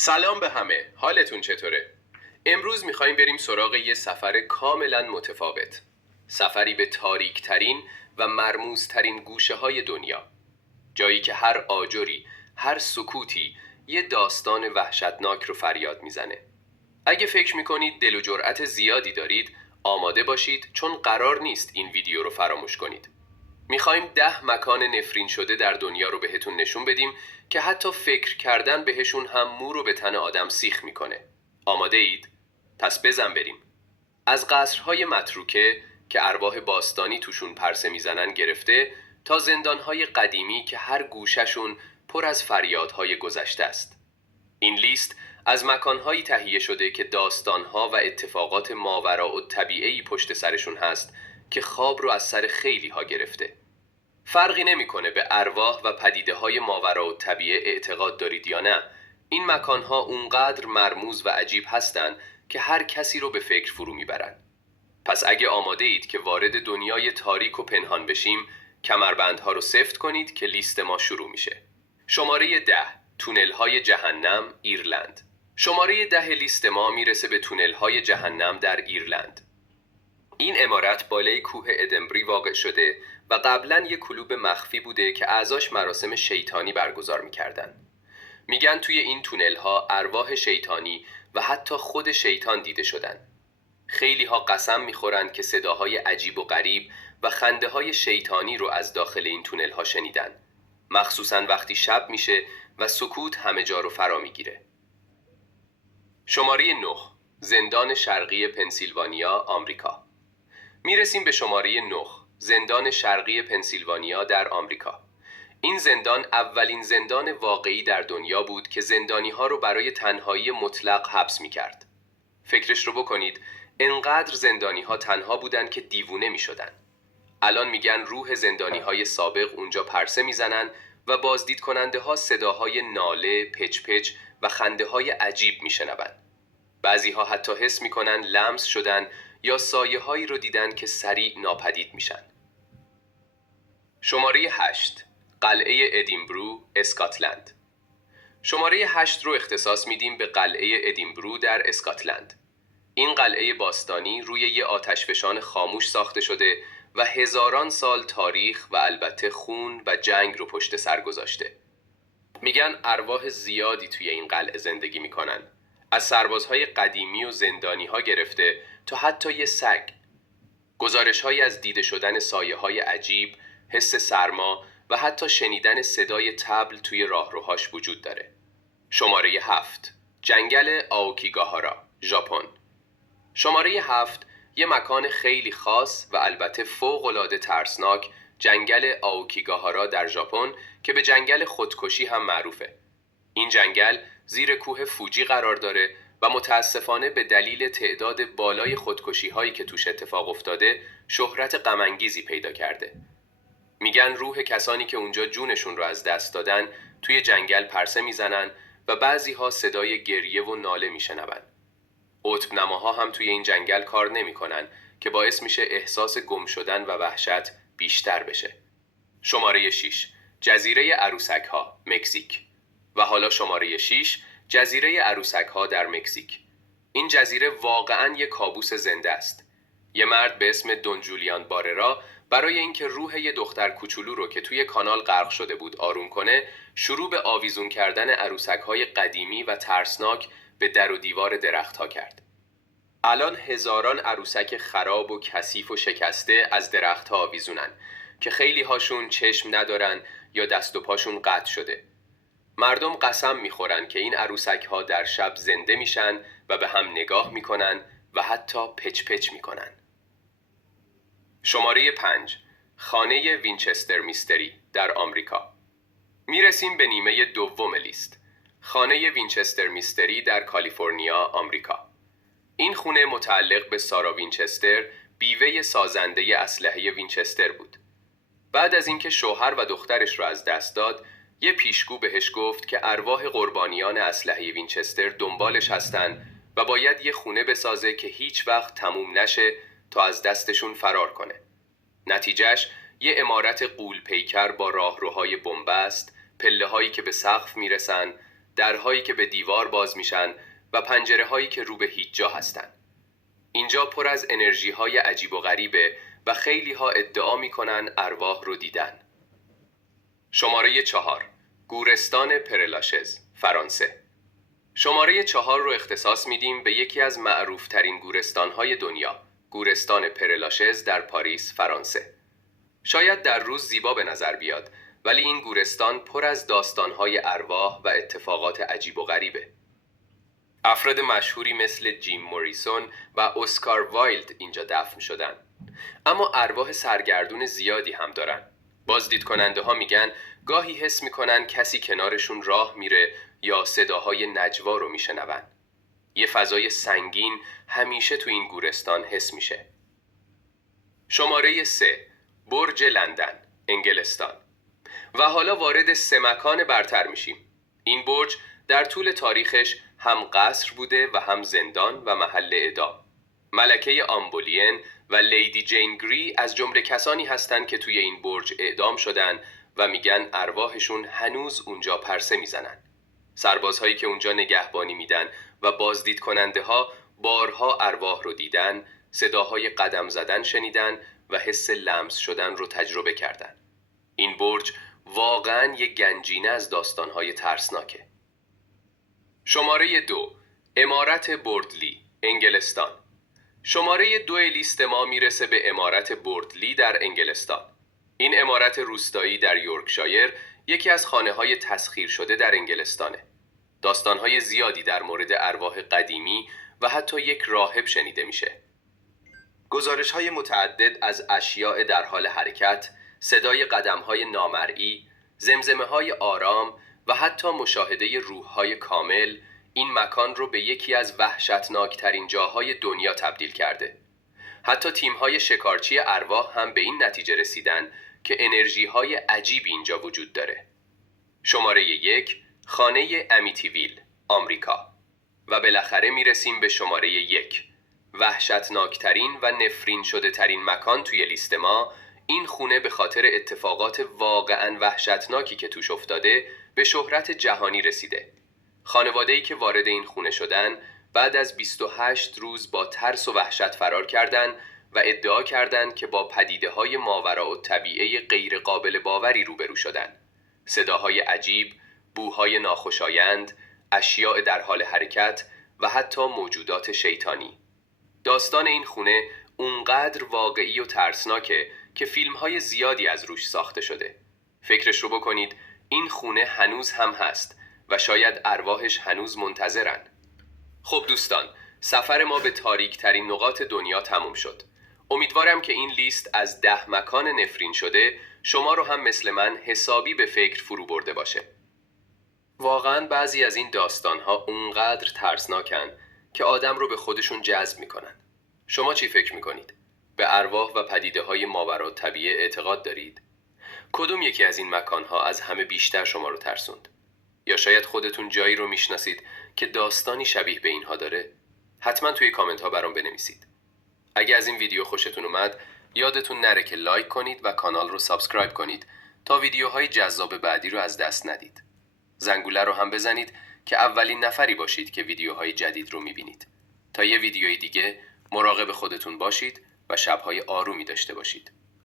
سلام به همه، حالتون چطوره؟ امروز میخوایم بریم سراغ یه سفر کاملا متفاوت. سفری به تاریک ترین و مرموز ترین گوشه های دنیا. جایی که هر آجری، هر سکوتی یه داستان وحشتناک رو فریاد میزنه. اگه فکر میکنید دل و جرأت زیادی دارید، آماده باشید چون قرار نیست این ویدیو رو فراموش کنید. میخوایم 10 مکان نفرین شده در دنیا رو بهتون نشون بدیم که حتی فکر کردن بهشون هم مو رو به تن آدم سیخ میکنه. آماده اید؟ پس بزن بریم. از قصرهای متروکه که ارواح باستانی توشون پرسه میزنن گرفته تا زندانهای قدیمی که هر گوششون پر از فریادهای گذشته است. این لیست از مکانهایی تهیه شده که داستانها و اتفاقات ماوراءالطبیعه‌ای پشت سرشون هست که خواب رو از سر خیلی ها گرفته. فرقی نمیکنه به ارواح و پدیده های ماوراءالطبیعه اعتقاد دارید یا نه، این مکانها اونقدر مرموز و عجیب هستن که هر کسی رو به فکر فرو میبرن. پس اگه آماده اید که وارد دنیای تاریک و پنهان بشیم، کمربندها رو سفت کنید که لیست ما شروع میشه. شماره 10، تونل های جهنم، ایرلند. شماره 10 لیست ما میرسه به تونل های جهنم در ایرلند. این عمارت بالای کوه ادنبری واقع شده و قبلا یک کلوب مخفی بوده که اعضاش مراسم شیطانی برگزار میکردن. میگن توی این تونل ها ارواح شیطانی و حتی خود شیطان دیده شدن. خیلی ها قسم میخورن که صداهای عجیب و غریب و خنده های شیطانی رو از داخل این تونل ها شنیدن. مخصوصا وقتی شب میشه و سکوت همه جا رو فرا میگیره. شماره 9، زندان شرقی پنسیلوانیا، آمریکا. میرسیم به شماره 9، زندان شرقی پنسیلوانیا در آمریکا. این زندان اولین زندان واقعی در دنیا بود که زندانی ها رو برای تنهایی مطلق حبس میکرد. فکرش رو بکنید، انقدر زندانی ها تنها بودن که دیوونه می شدن. الان میگن روح زندانی های سابق اونجا پرسه میزنن و بازدید کننده ها صداهای ناله، پچ پچ و خنده های عجیب میشنون. بعضی ها حتی حس میکنن لمس شدن یا سایه هایی رو دیدن که سریع ناپدید میشن. شماره 8، قلعه ادینبرو، اسکاتلند. شماره 8 رو اختصاص میدیم به قلعه ادینبرو در اسکاتلند. این قلعه باستانی روی یه آتشفشان خاموش ساخته شده و هزاران سال تاریخ و البته خون و جنگ رو پشت سر گذاشته. میگن ارواح زیادی توی این قلعه زندگی میکنن. از سربازهای قدیمی و زندانی‌ها گرفته تا حتی یه سگ. گزارش‌هایی از دیده شدن سایه‌های عجیب، حس سرما و حتی شنیدن صدای طبل توی راهروهاش وجود داره. شماره 7، جنگل آوکیگاهارا، ژاپن. شماره 7 یه مکان خیلی خاص و البته فوق‌العاده ترسناک، جنگل آوکیگاهارا در ژاپن که به جنگل خودکشی هم معروفه. این جنگل زیر کوه فوجی قرار داره و متاسفانه به دلیل تعداد بالای خودکشی هایی که توش اتفاق افتاده شهرت غم‌انگیزی پیدا کرده. میگن روح کسانی که اونجا جونشون رو از دست دادن توی جنگل پرسه میزنن و بعضی ها صدای گریه و ناله میشنون. قطب نماها هم توی این جنگل کار نمیکنن که باعث میشه احساس گم شدن و وحشت بیشتر بشه. شماره 6، جزیره عروسک ها، مکزیک. و حالا شماره 6، جزیره عروسک ها در مکزیک. این جزیره واقعاً یک کابوس زنده است. یه مرد به اسم دون جولیان باررا برای اینکه روح یه دختر کوچولو رو که توی کانال غرق شده بود آروم کنه، شروع به آویزون کردن عروسک های قدیمی و ترسناک به در و دیوار درخت ها کرد. الان هزاران عروسک خراب و کثیف و شکسته از درخت ها آویزونن که خیلی هاشون چشم ندارن یا دست و پاشون قطع شده. مردم قسم میخورن که این عروسک ها در شب زنده میشن و به هم نگاه میکنن و حتی پچ پچ میکنن. شماره 5، خانه وینچستر میستری در آمریکا. میرسیم به نیمه دوم لیست. خانه وینچستر میستری در کالیفرنیا، آمریکا. این خونه متعلق به سارا وینچستر، بیوه سازنده اسلحه وینچستر بود. بعد از اینکه شوهر و دخترش رو از دست داد، یه پیشگو بهش گفت که ارواح قربانیان اسلحه وینچستر دنبالش هستن و باید یه خونه بسازه که هیچ وقت تموم نشه تا از دستشون فرار کنه. نتیجهش یه عمارت غول پیکر با راهروهای بنبست، پله‌هایی که به سقف میرسن، درهایی که به دیوار باز میشن و پنجره هایی که رو به هیچ جا هستن. اینجا پر از انرژی های عجیب و غریبه و خیلی ها ادعا میکنن ارواح رو دیدن. شماره 4، گورستان پرلاشز، فرانسه. شماره 4 رو اختصاص میدیم به یکی از معروفترین گورستان‌های دنیا، گورستان پرلاشز در پاریس، فرانسه. شاید در روز زیبا به نظر بیاد، ولی این گورستان پر از داستان‌های ارواح و اتفاقات عجیب و غریبه. افراد مشهوری مثل جیم موریسون و اسکار وایلد اینجا دفن شدن. اما ارواح سرگردون زیادی هم دارن. بازدید کننده ها میگن گاهی حس میکنن کسی کنارشون راه میره یا صداهای نجوا رو میشنون. یه فضای سنگین همیشه تو این گورستان حس میشه. شماره 3، برج لندن، انگلستان. و حالا وارد 3 مکان برتر میشیم. این برج در طول تاریخش هم قصر بوده و هم زندان و محل اعدام. ملکه آمبولین و لیدی جین گری از جمله کسانی هستند که توی این برج اعدام شدن و میگن ارواحشون هنوز اونجا پرسه میزنن. سربازهایی که اونجا نگهبانی میدن و بازدید کننده ها بارها ارواح رو دیدن، صداهای قدم زدن شنیدن و حس لمس شدن رو تجربه کردن. این برج واقعاً یک گنجینه از داستانهای ترسناکه. شماره 2، عمارت بوردلی، انگلستان. شماره 2 لیست ما میرسه به عمارت بوردلی در انگلستان. این عمارت روستایی در یورکشایر یکی از خانه‌های تسخیر شده در انگلستانه. داستان‌های زیادی در مورد ارواح قدیمی و حتی یک راهب شنیده میشه. گزارش‌های متعدد از اشیاء در حال حرکت، صدای قدم‌های نامرئی، زمزمه‌های آرام و حتی مشاهده روح‌های کامل این مکان رو به یکی از وحشتناکترین جاهای دنیا تبدیل کرده. حتی تیم‌های شکارچی ارواح هم به این نتیجه رسیدن که انرژی‌های عجیبی اینجا وجود داره. شماره 1، خانه امیتیویل، آمریکا. و بالاخره میرسیم به شماره 1، وحشتناکترین و نفرین شده ترین مکان توی لیست ما. این خونه به خاطر اتفاقات واقعاً وحشتناکی که توش افتاده به شهرت جهانی رسیده. خانواده‌ای که وارد این خونه شدن بعد از 28 روز با ترس و وحشت فرار کردند و ادعا کردند که با پدیده‌های ماوراءالطبیعه غیر قابل باوری روبرو شدند. صداهای عجیب، بوهای ناخوشایند، اشیاء در حال حرکت و حتی موجودات شیطانی. داستان این خونه اونقدر واقعی و ترسناکه که فیلم‌های زیادی از روش ساخته شده. فکرش رو بکنید، این خونه هنوز هم هست و شاید ارواحش هنوز منتظرن. خب دوستان، سفر ما به تاریک ترین نقاط دنیا تموم شد. امیدوارم که این لیست از 10 مکان نفرین شده شما رو هم مثل من حسابی به فکر فرو برده باشه. واقعاً بعضی از این داستان‌ها اونقدر ترسناکن که آدم رو به خودشون جذب میکنن. شما چی فکر میکنید؟ به ارواح و پدیده‌های ماوراءالطبیعه اعتقاد دارید؟ کدوم یکی از این مکان‌ها از همه بیشتر شما رو ترسوند؟ یا شاید خودتون جایی رو میشناسید که داستانی شبیه به اینها داره؟ حتما توی کامنت ها برام بنویسید. اگه از این ویدیو خوشتون اومد، یادتون نره که لایک کنید و کانال رو سابسکرایب کنید تا ویدیوهای جذاب بعدی رو از دست ندید. زنگوله رو هم بزنید که اولین نفری باشید که ویدیوهای جدید رو میبینید. تا یه ویدیوی دیگه مراقب خودتون باشید و شبهای آرومی داشته باشید.